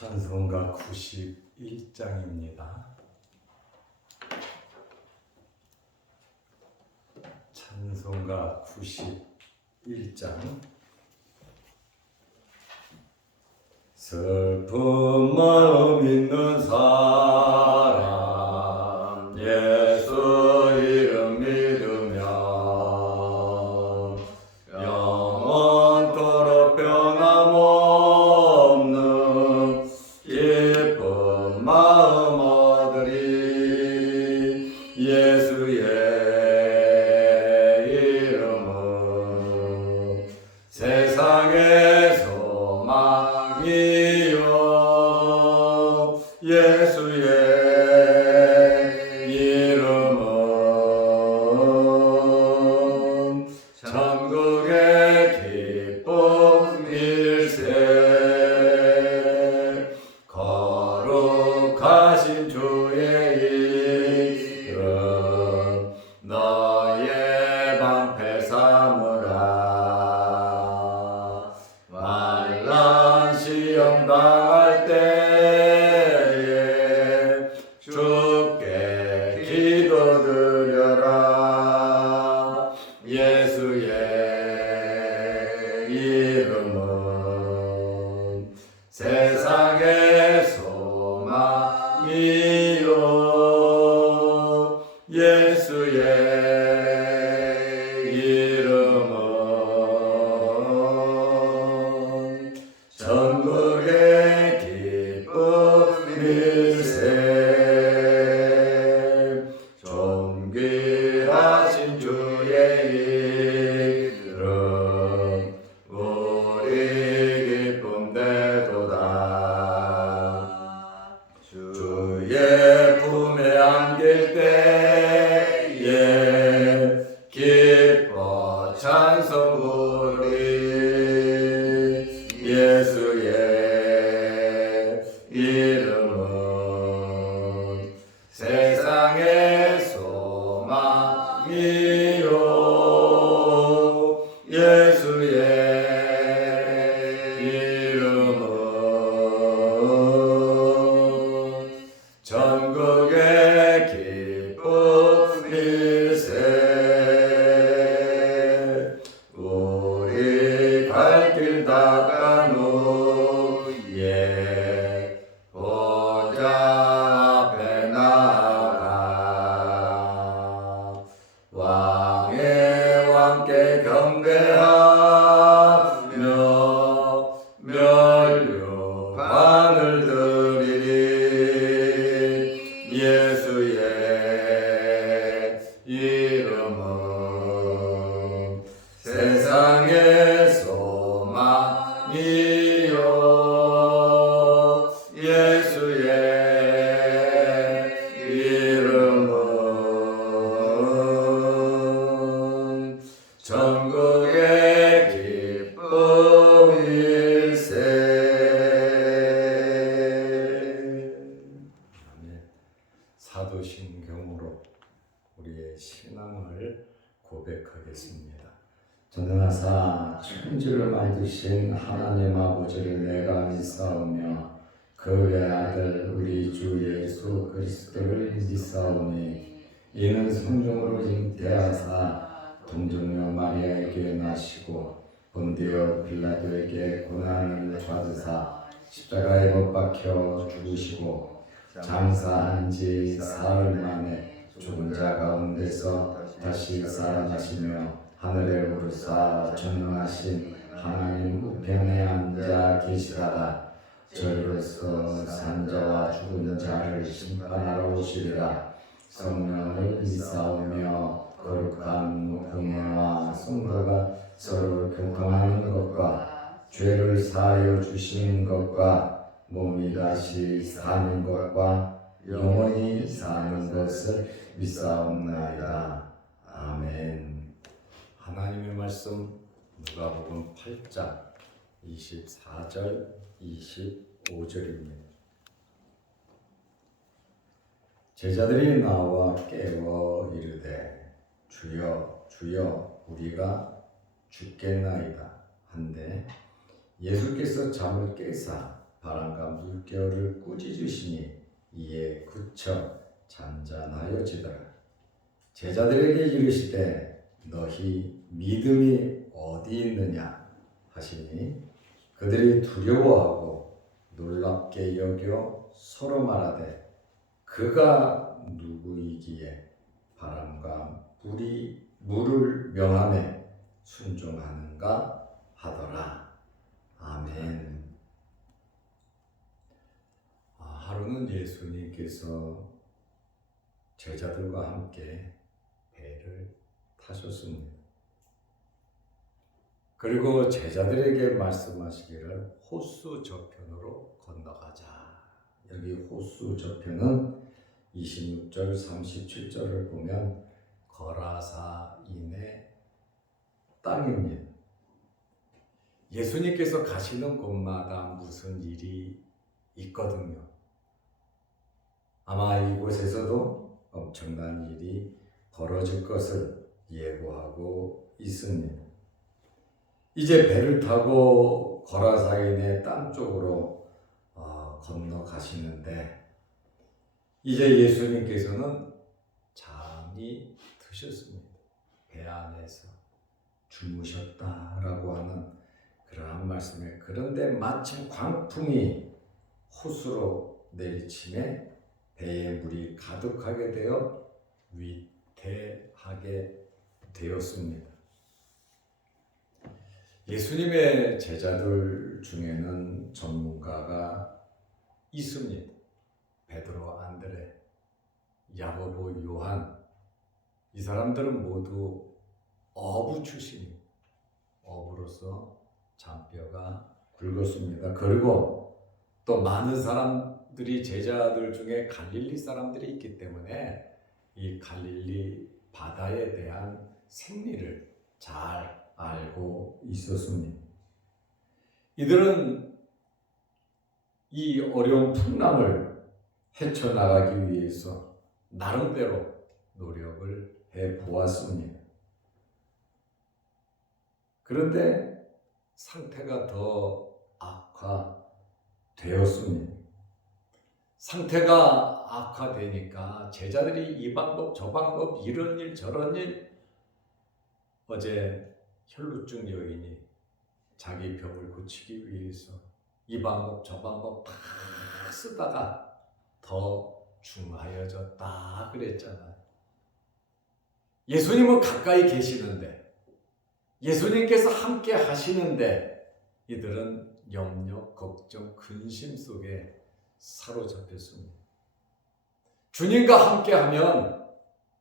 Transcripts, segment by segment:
찬송가 91장입니다. 찬송가 91장. 슬픈 마음 있는 사람 예수 이름 믿으며 영원토록 변함없는 기쁜 마음 얻으리. 예수의 이름은 세상의 소망이요 예수의 이름은 천국의 기쁨일세. 거룩하신 주의 이름 너의 방패 삼으라. 만난 시험 당할 때에 주께 기도드려라. 예수의 이름은 세상의 소망이요 예수의 이름은 천국의 기쁨일세. 존귀하신 주의 이름 우리 기쁨 되도다. 주의 품에 안길 때에 기뻐 찬송 부르리. 예수의 이름은 세상의 소망이요 예수의 이름은 전국의 기쁨일세. 우리 갈 길 닦은 후에 보좌 앞에 나아가 왕의 왕께 경배하며 면류관을 드리리. 예수의 이름은 세상의 소망이요 예수의 이름은 전국의 기쁨일세. 사도신경으로 우리의 신앙을 고백하겠습니다. 전능하사 천지를 만드신 하나님 아버지를 내가 믿사오며 그 외아들 우리 주 예수 그리스도를 믿사오니 이는 성령으로 잉태하사 동정녀 마리아에게 나시고 본디오 빌라도에게 고난을 받으사 십자가에 못 박혀 죽으시고 장사한 지 사흘 만에 죽은 자 가운데서 다시 살아나시며 하늘에 오르사 전능하신 하나님 우편에 앉아 계시다가 저희로서 산자와 죽은 자를 심판하러 오시리라. 성령을 믿사오며 거룩한 공예와 성도가 서로 교통하는 것과 죄를 사하여 주시는 것과 몸이 다시 사는 것과 영원히 사는 것을 믿사옵나이다. 아멘. 하나님의 말씀 누가복음 8장 24절 25절입니다. 제자들이 나와 깨워 이르되 주여 주여 우리가 죽겠나이다 한데 예수께서 잠을 깨사 바람과 물결을 꾸짖으시니 이에 그쳐 잔잔하여지더라. 제자들에게 이르시되 너희 믿음이 어디 있느냐 하시니 그들이 두려워하고 놀랍게 여겨 서로 말하되 그가 누구이기에 바람과 물을 명함에 순종하는가 하더라. 아멘. 하루는 예수님께서 제자들과 함께 배를 타셨습니다. 그리고 제자들에게 말씀하시기를 호수 저편으로 건너가자. 여기 호수 저편은 26절 37절을 보면 거라사인의 땅입니다. 예수님께서 가시는 곳마다 무슨 일이 있거든요. 아마 이곳에서도 엄청난 일이 벌어질 것을 예고하고 있습니다. 이제 배를 타고 거라사인의 땅 쪽으로 건너가시는데 이제 예수님께서는 잠이 드셨습니다. 배 안에서 주무셨다라고 하는 그러한 말씀에 그런데 마침 광풍이 호수로 내리침에 배에 물이 가득하게 되어 위태하게 되었습니다. 예수님의 제자들 중에는 전문가가 있습니다. 베드로, 안드레, 야고보, 요한 이 사람들은 모두 어부 출신입니다. 어부로서 잔뼈가 굵었습니다. 그리고 또 많은 사람들이 제자들 중에 갈릴리 사람들이 있기 때문에 이 갈릴리 바다에 대한 생리를 잘 알고 있었습니다. 이들은 이 어려운 풍랑을 헤쳐나가기 위해서 나름대로 노력을 해보았습니다. 그런데 상태가 더 악화되었습니다. 상태가 악화되니까 제자들이 이 방법 저 방법 이런 일 저런 일 어제 혈루증 여인이 자기 병을 고치기 위해서 이 방법 저 방법 다 쓰다가 더 중하여졌다 그랬잖아요. 예수님은 가까이 계시는데 예수님께서 함께 하시는데 이들은 염려, 걱정, 근심 속에 사로잡혔습니다. 주님과 함께하면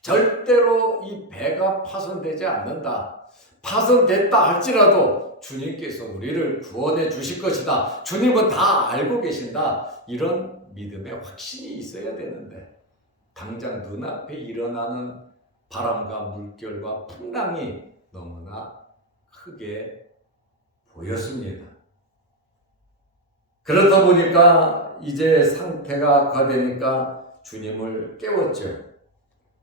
절대로 이 배가 파손되지 않는다. 파손됐다 할지라도 주님께서 우리를 구원해 주실 것이다. 주님은 다 알고 계신다. 이런 믿음의 확신이 있어야 되는데 당장 눈앞에 일어나는 바람과 물결과 풍랑이 너무나 크게 보였습니다. 그렇다 보니까 이제 상태가 악화되니까 주님을 깨웠죠.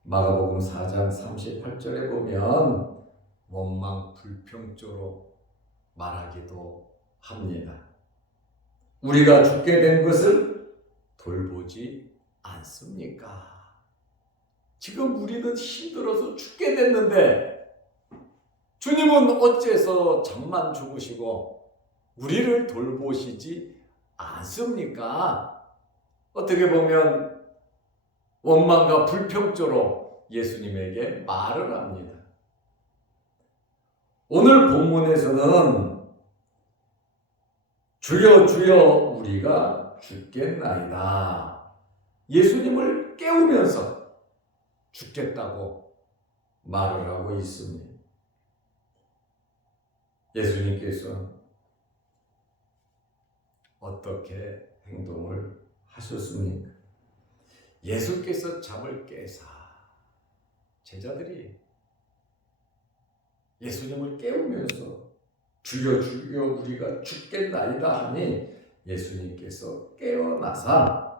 마가복음 4장 38절에 보면 원망 불평조로 말하기도 합니다. 우리가 죽게 된 것을 돌보지 않습니까? 지금 우리는 힘들어서 죽게 됐는데 주님은 어째서 잠만 주무시고 우리를 돌보시지 않습니까? 어떻게 보면 원망과 불평조로 예수님에게 말을 합니다. 오늘 본문에서는 주여 주여 우리가 죽겠나이다. 예수님을 깨우면서 죽겠다고 말을 하고 있습니다. 예수님께서 어떻게 행동을 하셨습니까? 예수께서 잠을 깨사 제자들이 예수님을 깨우면서 주여 주여 우리가 죽겠나이다 하니 예수님께서 깨어나사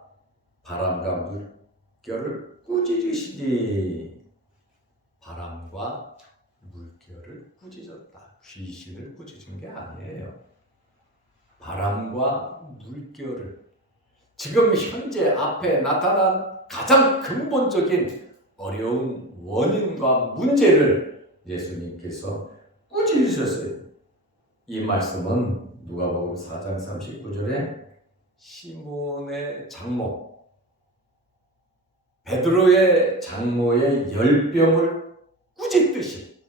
바람과 물결을 꾸짖으시니 바람과 물결을 꾸짖었다. 귀신을 꾸짖은 게 아니에요. 바람과 물결을 지금 현재 앞에 나타난 가장 근본적인 어려운 원인과 문제를 예수님께서 꾸짖으셨어요. 이 말씀은 누가복음 4장 39절에 시몬의 장모 베드로의 장모의 열병을 꾸짖듯이,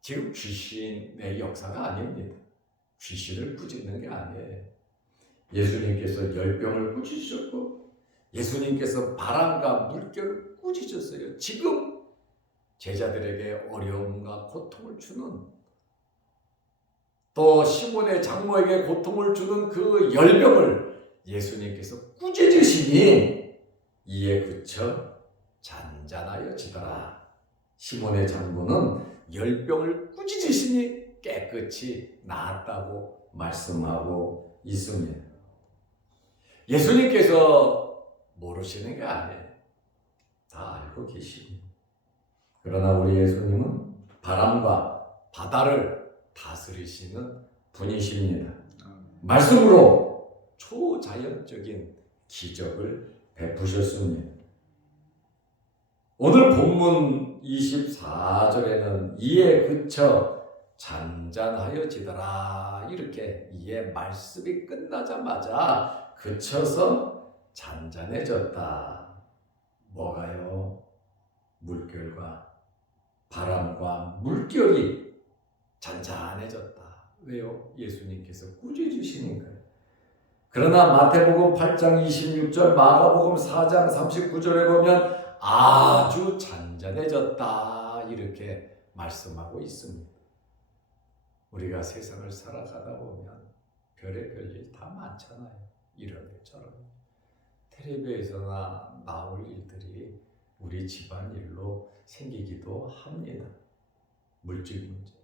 지금 귀신의 역사가 아닙니다. 귀신을 꾸짖는 게 아니에요. 예수님께서 열병을 꾸짖으셨고 예수님께서 바람과 물결을 꾸짖으셨어요. 지금 제자들에게 어려움과 고통을 주는, 또 시몬의 장모에게 고통을 주는 그 열병을 예수님께서 꾸짖으시니 이에 그쳐 잔잔하여지더라. 시몬의 장모는 열병을 꾸짖으시니 깨끗이 나았다고 말씀하고 있습니다. 예수님께서 모르시는 게 아니에요. 다 알고 계시고. 그러나 우리 예수님은 바람과 바다를 다스리시는 분이십니다. 말씀으로 초자연적인 기적을 베푸셨습니다. 오늘 본문 24절에는 이에 그쳐 잔잔하여지더라, 이렇게 이에 말씀이 끝나자마자 그쳐서 잔잔해졌다. 뭐가요? 물결과 바람과 물결이 잔잔해졌다. 왜요? 예수님께서 꾸짖으시니까요. 그러나 마태복음 8장 26절, 마가복음 4장 39절에 보면 아주 잔잔해졌다, 이렇게 말씀하고 있습니다. 우리가 세상을 살아가다 보면 별의별 일 다 많잖아요. 이런 일 저런 일. 텔레비에서나 나올 일들이 우리 집안일로 생기기도 합니다. 물질 문제,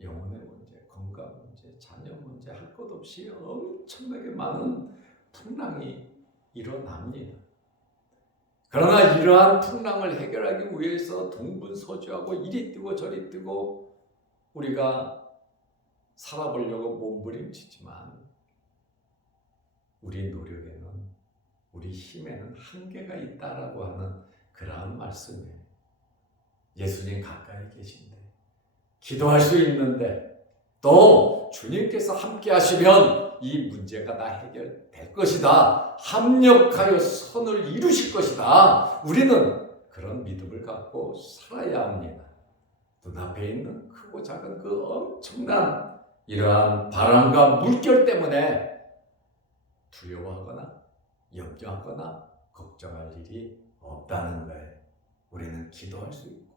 영혼의 문제, 건강 문제, 자녀 문제, 할 것 없이 엄청나게 많은 풍랑이 일어납니다. 그러나 이러한 풍랑을 해결하기 위해서 동분서주하고 이리 뛰고 저리 뛰고 우리가 살아보려고 몸부림치지만 우리 노력에는, 우리 힘에는 한계가 있다라고 하는 그러한 말씀이에요. 예수님 가까이 계신데, 기도할 수 있는데, 또 주님께서 함께 하시면 이 문제가 다 해결될 것이다. 합력하여 선을 이루실 것이다. 우리는 그런 믿음을 갖고 살아야 합니다. 눈앞에 있는 크고 작은 그 엄청난 이러한 바람과 물결 때문에 두려워하거나 염려하거나 걱정할 일이 없다는 거예요. 우리는 기도할 수 있고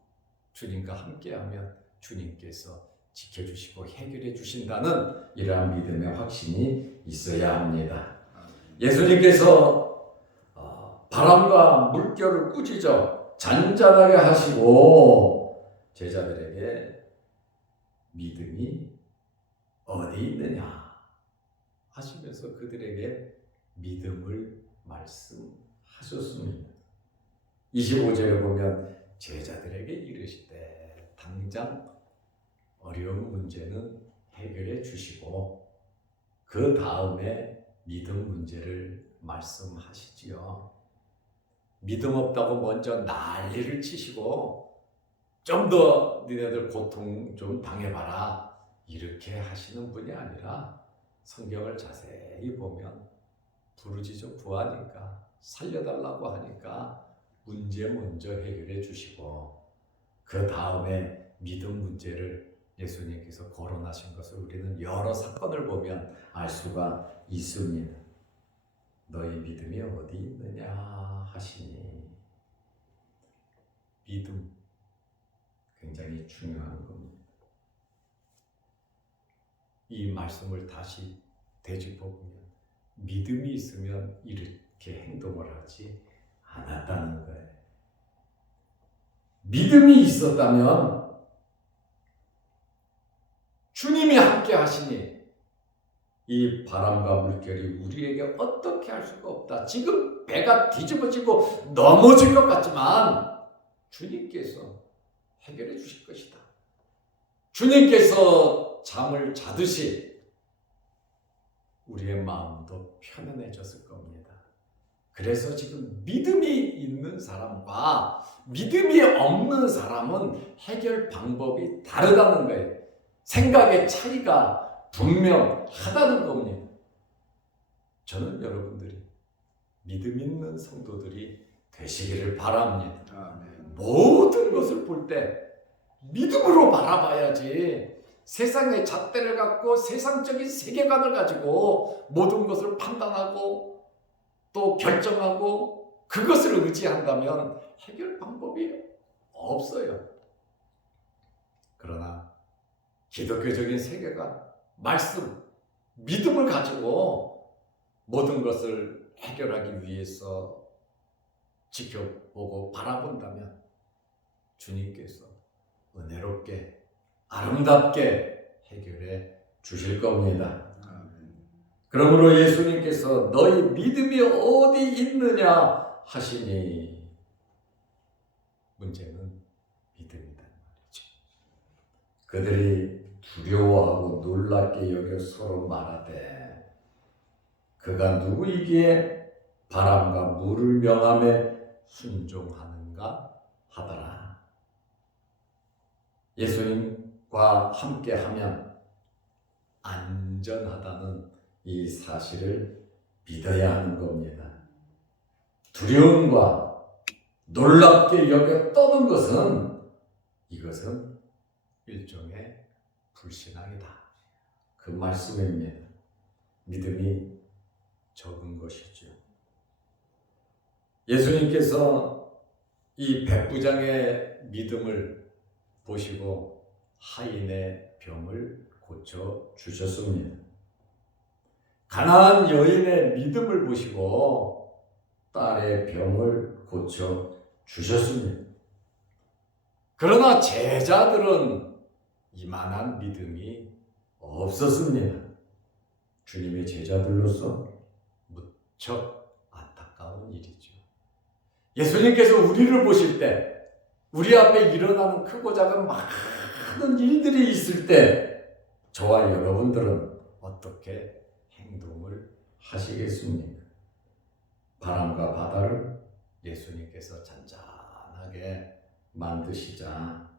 주님과 함께하면 주님께서 지켜주시고 해결해 주신다는 이러한 믿음의 확신이 있어야 합니다. 예수님께서 바람과 물결을 꾸짖어 잔잔하게 하시고 제자들에게 믿음이 어디 있느냐 하시면서 그들에게 믿음을 말씀하셨습니다. 25절에 보면 제자들에게 이르시되 당장 어려운 문제는 해결해 주시고 그 다음에 믿음 문제를 말씀하시지요. 믿음 없다고 먼저 난리를 치시고 좀 더 너희들 고통 좀 당해봐라 이렇게 하시는 분이 아니라 성경을 자세히 보면 부르짖어 구하니까 살려달라고 하니까 문제 먼저 해결해 주시고 그 다음에 믿음 문제를 예수님께서 거론하신 것을 우리는 여러 사건을 보면 알 수가 있습니다. 너희 믿음이 어디 있느냐 하시니 믿음 굉장히 중요한 겁니다. 이 말씀을 다시 되짚어보면 믿음이 있으면 이렇게 행동을 하지 않았다는 거예요. 믿음이 있었다면 주님이 함께 하시니 이 바람과 물결이 우리에게 어떻게 할 수가 없다. 지금 배가 뒤집어지고 넘어질 것 같지만 주님께서 해결해 주실 것이다. 주님께서 잠을 자듯이 우리의 마음도 편안해졌을 겁니다. 그래서 지금 믿음이 있는 사람과 믿음이 없는 사람은 해결 방법이 다르다는 거예요. 생각의 차이가 분명하다는 겁니다. 저는 여러분들이 믿음 있는 성도들이 되시기를 바랍니다. 모든 것을 볼 때 믿음으로 바라봐야지 세상의 잣대를 갖고 세상적인 세계관을 가지고 모든 것을 판단하고 또 결정하고 그것을 의지한다면 해결 방법이 없어요. 그러나 기독교적인 세계관, 말씀, 믿음을 가지고 모든 것을 해결하기 위해서 지켜보고 바라본다면 주님께서 은혜롭게 아름답게 해결해 주실 겁니다. 그러므로 예수님께서 너희 믿음이 어디 있느냐 하시니 문제는 믿음이다 말이죠. 그들이 두려워하고 놀랍게 여겨 서로 말하되 그가 누구이기에 바람과 물을 명함에 순종하는가 하더라. 예수님과 함께하면 안전하다는 이 사실을 믿어야 하는 겁니다. 두려움과 놀랍게 여겨 떠는 것은 이것은 일종의 불신앙이다. 그 말씀입니다. 믿음이 적은 것이죠. 예수님께서 이 백부장의 믿음을 보시고 하인의 병을 고쳐 주셨습니다. 가난한 여인의 믿음을 보시고 딸의 병을 고쳐 주셨습니다. 그러나 제자들은 이만한 믿음이 없었습니다. 주님의 제자들로서 무척 안타까운 일이죠. 예수님께서 우리를 보실 때 우리 앞에 일어나는 크고 작은 많은 일들이 있을 때 저와 여러분들은 어떻게 행동을 하시겠습니까? 바람과 바다를 예수님께서 잔잔하게 만드시자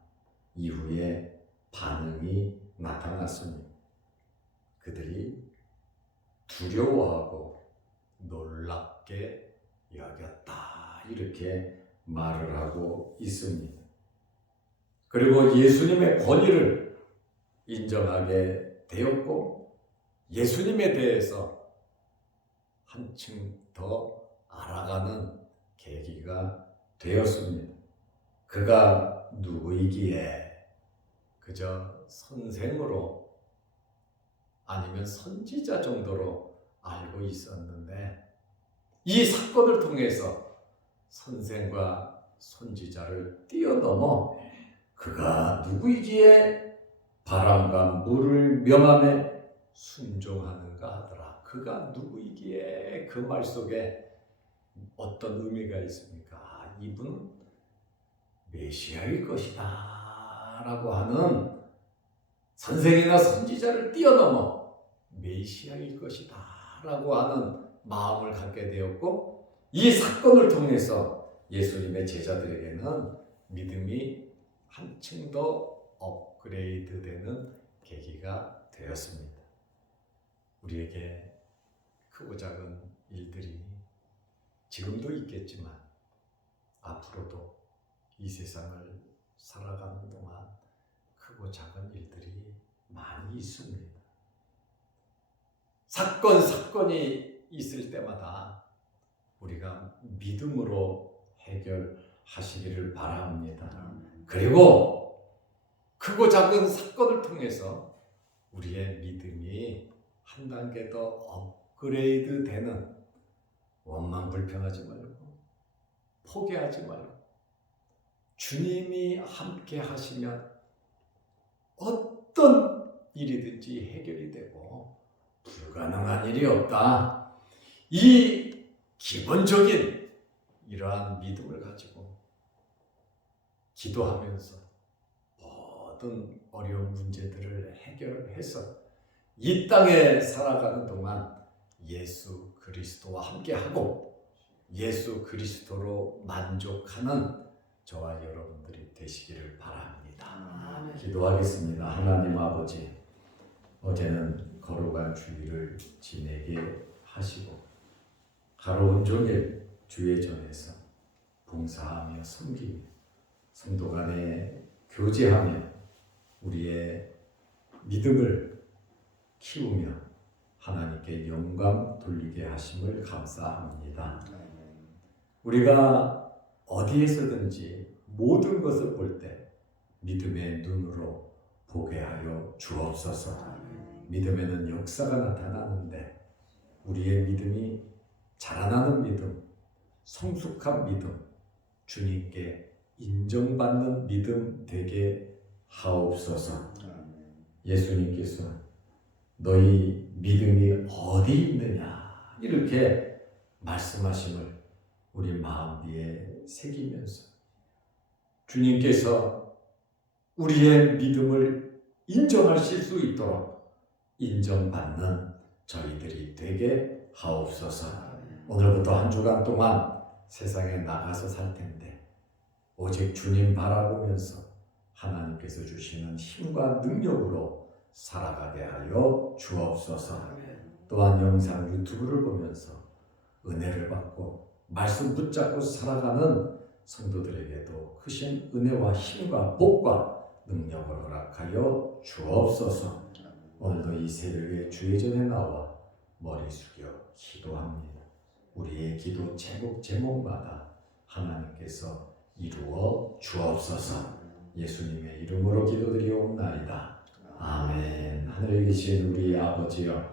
이후에 반응이 나타났습니다. 그들이 두려워하고 놀랍게 여겼다. 이렇게 말을 하고 있습니다. 그리고 예수님의 권위를 인정하게 되었고 예수님에 대해서 한층 더 알아가는 계기가 되었습니다. 그가 누구이기에 그저 선생으로 아니면 선지자 정도로 알고 있었는데 이 사건을 통해서 선생과 선지자를 뛰어넘어 그가 누구이기에 바람과 물을 명함에 순종하는가 하더라. 그가 누구이기에 그 말 속에 어떤 의미가 있습니까? 이분은 메시아일 것이다 라고 하는 선생이나 선지자를 뛰어넘어 메시아일 것이다 라고 하는 마음을 갖게 되었고 이 사건을 통해서 예수님의 제자들에게는 믿음이 한층 더 업그레이드 되는 계기가 되었습니다. 우리에게 크고 작은 일들이 지금도 있겠지만 앞으로도 이 세상을 살아가는 동안 크고 작은 일들이 많이 있습니다. 사건이 있을 때마다 우리가 믿음으로 해결하시기를 바랍니다. 그리고 크고 작은 사건을 통해서 우리의 믿음이 한 단계 더 업그레이드 되는 원망 불평하지 말고 포기하지 말고 주님이 함께 하시면 어떤 일이든지 해결이 되고 불가능한 일이 없다. 이 기본적인 이러한 믿음을 가지고 기도하면서 모든 어려운 문제들을 해결해서 이 땅에 살아가는 동안 예수 그리스도와 함께하고 예수 그리스도로 만족하는 저와 여러분들이 되시기를 바랍니다. 기도하겠습니다. 하나님 아버지, 어제는 거룩한 주일을 지내게 하시고 하루 온종일 주의 전에서 봉사하며 섬기며 성도 간에 교제하며 우리의 믿음을 키우며 하나님께 영광 돌리게 하심을 감사합니다. 우리가 어디에서든지 모든 것을 볼 때 믿음의 눈으로 보게 하여 주옵소서. 믿음에는 역사가 나타나는데 우리의 믿음이 자라나는 믿음, 성숙한 믿음, 주님께 인정받는 믿음 되게 하옵소서. 예수님께서 너희 믿음이 어디 있느냐 이렇게 말씀하심을 우리 마음 뒤에 새기면서 주님께서 우리의 믿음을 인정하실 수 있도록 인정받는 저희들이 되게 하옵소서. 오늘부터 한 주간 동안 세상에 나가서 살 텐데 오직 주님 바라보면서 하나님께서 주시는 힘과 능력으로 살아가게 하여 주옵소서. 또한 영상 유튜브를 보면서 은혜를 받고 말씀 붙잡고 살아가는 성도들에게도 크신 은혜와 힘과 복과 능력을 허락하여 주옵소서. 오늘도 이 새벽에 주의 전에 나와 머리 숙여 기도합니다. 우리의 기도 제목마다 하나님께서 이루어 주옵소서. 예수님의 이름으로 기도드리옵나이다. 아멘. 하늘에 계신 우리 아버지여,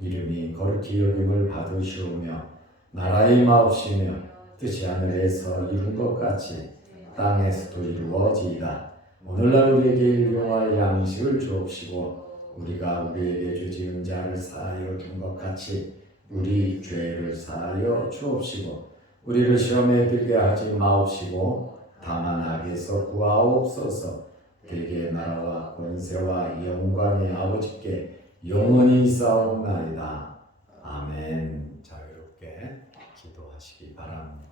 이름이 거룩히 여김을 받으시오며 나라의 마옵시며 뜻이 하늘에서 이룬 것 같이 땅에서도 이루어지이다. 오늘날 우리에게 일용할 양식을 주옵시고 우리가 우리에게 죄지은 자를 사하여 준 것 같이 우리 죄를 사하여 주옵시고 우리를 시험에 들게 하지 마옵시고 다만 악에서 구하옵소서. 대개 나라와 권세와 영광의 아버지께 영원히 싸움나이다. 아멘. 자유롭게 기도하시기 바랍니다.